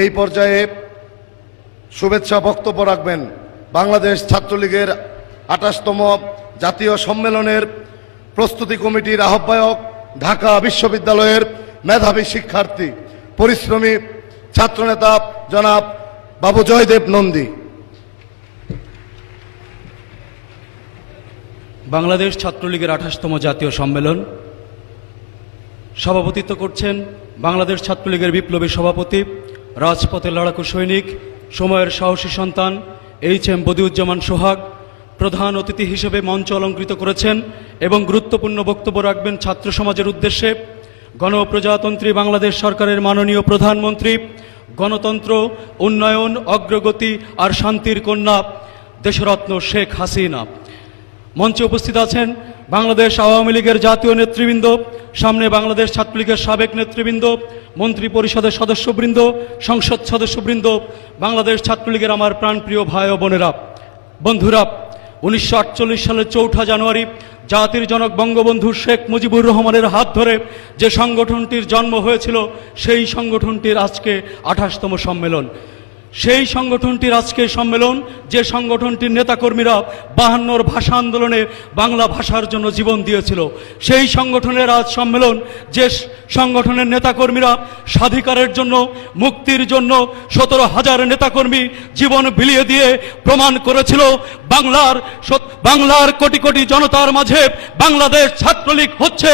এই পর্যায়ে শুভেচ্ছা বক্তব্য রাখবেন বাংলাদেশ ছাত্রলীগের ২৮তম জাতীয় সম্মেলনের প্রস্তুতি কমিটির আহ্বায়ক, ঢাকা বিশ্ববিদ্যালয়ের মেধাবী শিক্ষার্থী, পরিশ্রমী ছাত্রনেতা জনাব বাবু জয়দেব নন্দী। বাংলাদেশ ছাত্রলীগের ২৮তম জাতীয় সম্মেলন সভাপতিত্ব করছেন বাংলাদেশ ছাত্রলীগের বিপ্লবী সভাপতি, রাজপথের লড়াকু সৈনিক, সময়ের সাহসী সন্তান HM বদিউজ্জামান সোহাগ। প্রধান অতিথি হিসেবে মঞ্চ অলঙ্কৃত করেছেন এবং গুরুত্বপূর্ণ বক্তব্য রাখবেন ছাত্র সমাজের উদ্দেশ্যে গণপ্রজাতন্ত্রী বাংলাদেশ সরকারের মাননীয় প্রধানমন্ত্রী, গণতন্ত্র, উন্নয়ন, অগ্রগতি আর শান্তির কন্যা দেশরত্ন শেখ হাসিনা। মঞ্চে উপস্থিত আছেন বাংলাদেশ আওয়ামী লীগের জাতীয় নেতৃবৃন্দ, সামনে বাংলাদেশ ছাত্রলীগের সাবেক নেতৃবৃন্দ, মন্ত্রী পরিষদের সদস্যবৃন্দ, সংসদ সদস্যবৃন্দ, বাংলাদেশ ছাত্রলীগের আমার প্রাণপ্রিয় ভাই ও বোনেরা, বন্ধুরা। 1948 সালের 4 জানুয়ারি জাতির জনক বঙ্গবন্ধু শেখ মুজিবুর রহমানের হাত ধরে যে সংগঠনটির জন্ম হয়েছিল, সেই সংগঠনটির আজকে ২৮তম সম্মেলন। সেই সংগঠনটির আজকের সম্মেলন, যে সংগঠনটির নেতাকর্মীরা 52 ভাষা আন্দোলনে বাংলা ভাষার জন্য জীবন দিয়েছিল, সেই সংগঠনের আজ সম্মেলন। যে সংগঠনের নেতাকর্মীরা স্বাধিকারের জন্য, মুক্তির জন্য 17,000 নেতাকর্মী জীবন বিলিয়ে দিয়ে প্রমাণ করেছিল বাংলার কোটি কোটি জনতার মাঝে বাংলাদেশ ছাত্রলীগ হচ্ছে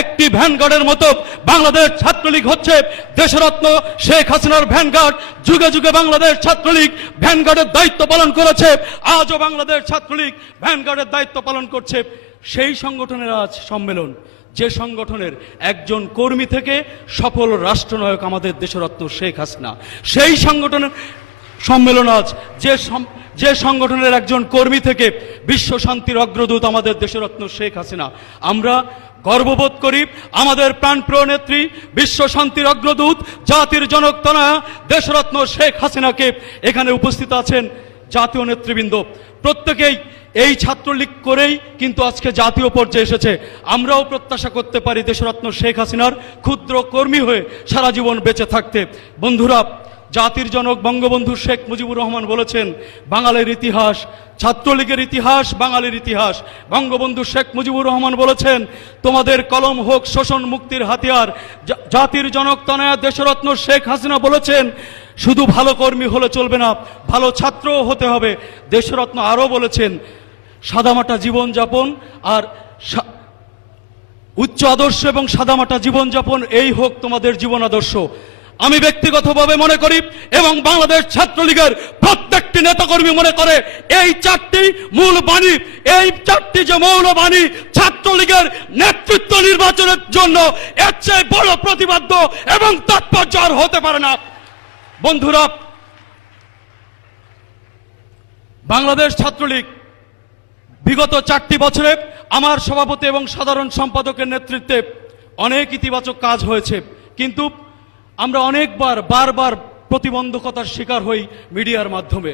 একটি ভ্যানগার্ডের মতো। বাংলাদেশ ছাত্রলীগ হচ্ছে দেশরত্ন শেখ হাসিনার ভ্যানগার্ড। যুগে যুগে বাংলাদেশ ছাত্রলীগ ভ্যানগার্ডের দায়িত্ব পালন করেছে, আজও বাংলাদেশ ছাত্রলীগ ভ্যানগার্ডের দায়িত্ব পালন করছে। সেই সংগঠনের আজ সম্মেলন, যে সংগঠনের একজন কর্মী থেকে সফল রাষ্ট্রনায়ক আমাদের দেশরত্ন শেখ হাসিনা। সেই সংগঠনের সম্মেলন আজ, যে সংগঠনের একজন কর্মী থেকে বিশ্ব শান্তির অগ্রদূত আমাদের দেশরত্ন শেখ হাসিনা। আমরা গর্ববোধ করি আমাদের প্রাণপ্রিয় নেত্রী, বিশ্ব শান্তির অগ্রদূত, জাতির জনকতনয়া দেশরত্ন শেখ হাসিনাকে। এখানে উপস্থিত আছেন জাতীয় নেতৃবৃন্দ, প্রত্যেকেই এই ছাত্রলীগ করেই কিন্তু আজকে জাতীয় পর্যায়ে এসেছে। আমরাও প্রত্যাশা করতে পারি দেশরত্ন শেখ হাসিনার ক্ষুদ্র কর্মী হয়ে সারা জীবন বেঁচে থাকতে। বন্ধুরা, জাতির জনক বঙ্গবন্ধু শেখ মুজিবুর রহমান বলেছেন, বাঙালির ইতিহাস ছাত্রলীগের ইতিহাস, বাঙালির ইতিহাস। বঙ্গবন্ধু শেখ মুজিবুর রহমান বলেছেন, তোমাদের কলম হোক শোষণ মুক্তির হাতিয়ার। জাতির জনক তনয়া দেশরত্ন শেখ হাসিনা বলেছেন, শুধু ভালো কর্মী হলে চলবে না, ভালো ছাত্রও হতে হবে। দেশরত্ন আরও বলেছেন, সাদামাটা জীবনযাপন আর উচ্চ আদর্শ এবং সাদামাটা জীবনযাপন, এই হোক তোমাদের জীবন আদর্শ। আমি ব্যক্তিগতভাবে মনে করি এবং বাংলাদেশ ছাত্রলীগের প্রত্যেকটি নেতাকর্মী মনে করে, এই 4টি মূল বাণী, এই 4টি যে মৌল বাণী ছাত্রলীগের নেতৃত্ব নির্বাচনের জন্য এর চেয়ে বড় প্রতিবাদ্য এবং তাৎপর্য আর হতে পারে না। বন্ধুরা, বাংলাদেশ ছাত্রলীগ বিগত 4টি বছরে আমার সভাপতি এবং সাধারণ সম্পাদকের নেতৃত্বে অনেক ইতিবাচক কাজ হয়েছে, কিন্তু আমরা বারবার প্রতিবন্ধকতার শিকার হই মিডিয়ার মাধ্যমে।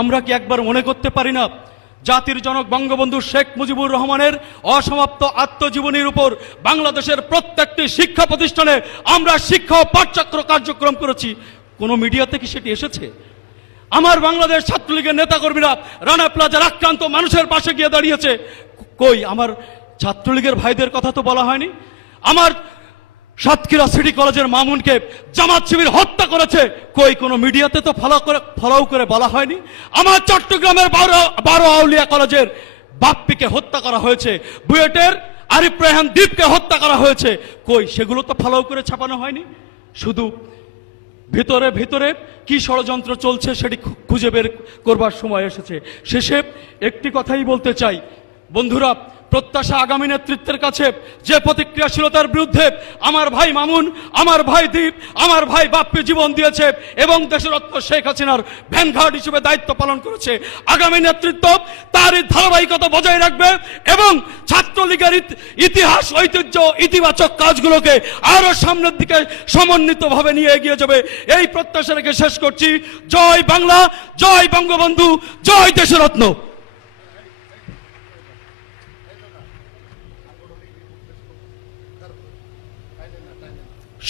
আমরা কি একবার মনে করতে পারি না, জাতির জনক বঙ্গবন্ধু শেখ মুজিবুর রহমানের অসমাপ্ত আত্মজীবনীর উপর বাংলাদেশের প্রত্যেকটি শিক্ষা প্রতিষ্ঠানে আমরা শিক্ষা ও পাঠচক্র কার্যক্রম করেছি? কোনো মিডিয়াতে কি সেটি এসেছে? আমার বাংলাদেশ ছাত্রলীগের নেতাকর্মীরা রানা প্লাজার আক্রান্ত মানুষের পাশে গিয়ে দাঁড়িয়েছে। কই আমার ছাত্রলীগের ভাইদের কথা তো বলা হয়নি? আমার সাতক্ষীরা সিটি কলেজের মামুনকে জামাত শিবির হত্যা করেছে, কই কোনো মিডিয়াতে তো ফলো করে বলা হয়নি? আমার চট্টগ্রামের 12 আউলিয়া কলেজের বাপ্পিকে হত্যা করা হয়েছে, বুয়েটের আরিফ রেহান দ্বীপকে হত্যা করা হয়েছে, কই সেগুলো তো ফলো করে ছাপানো হয়নি? শুধু ভিতরে ভিতরে কি ষড়যন্ত্র চলছে সেটি খুঁজে বের করবার সময় এসেছে। শেষে একটি কথাই বলতে চাই, বন্ধুরা, প্রত্যাশা আগামী নেতৃত্বের কাছে যে প্রতিক্রিয়াশীলতার বিরুদ্ধে আমার ভাই মামুন, আমার ভাই দীপ, আমার ভাই বাপ্পি জীবন দিয়েছে এবং দেশরত্ন শেখ হাসিনার ভ্যানগার্ড হিসেবে দায়িত্ব পালন করেছে, আগামী নেতৃত্ব তারই ধারাবাহিকতা বজায় রাখবে এবং ছাত্রলীগের ইতিহাস, ঐতিহ্য, ইতিবাচক কাজগুলোকে আরো সামনের দিকে সমন্বিতভাবে নিয়ে এগিয়ে যাবে। এই প্রত্যাশা রেখে শেষ করছি। জয় বাংলা, জয় বঙ্গবন্ধু, জয় দেশরত্ন।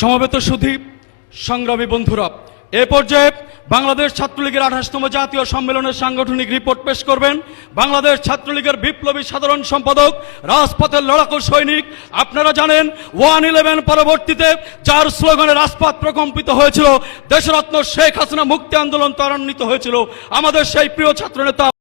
সমবেত সুধী, সংগ্রামী বন্ধুরা, এ পর্যায়ে বাংলাদেশ ছাত্রলীগের 28তম জাতীয় সম্মেলনের সাংগঠনিক রিপোর্ট পেশ করবেন বাংলাদেশ ছাত্রলীগের বিপ্লবী সাধারণ সম্পাদক, রাজপথের লড়াকু সৈনিক। আপনারা জানেন 111 পরবর্তীতে যার স্লোগানে রাজপথ প্রকম্পিত হয়েছিল, দেশরত্ন শেখ হাসিনা মুক্তি আন্দোলন ত্বরান্বিত হয়েছিল, আমাদের সেই প্রিয় ছাত্রনেতা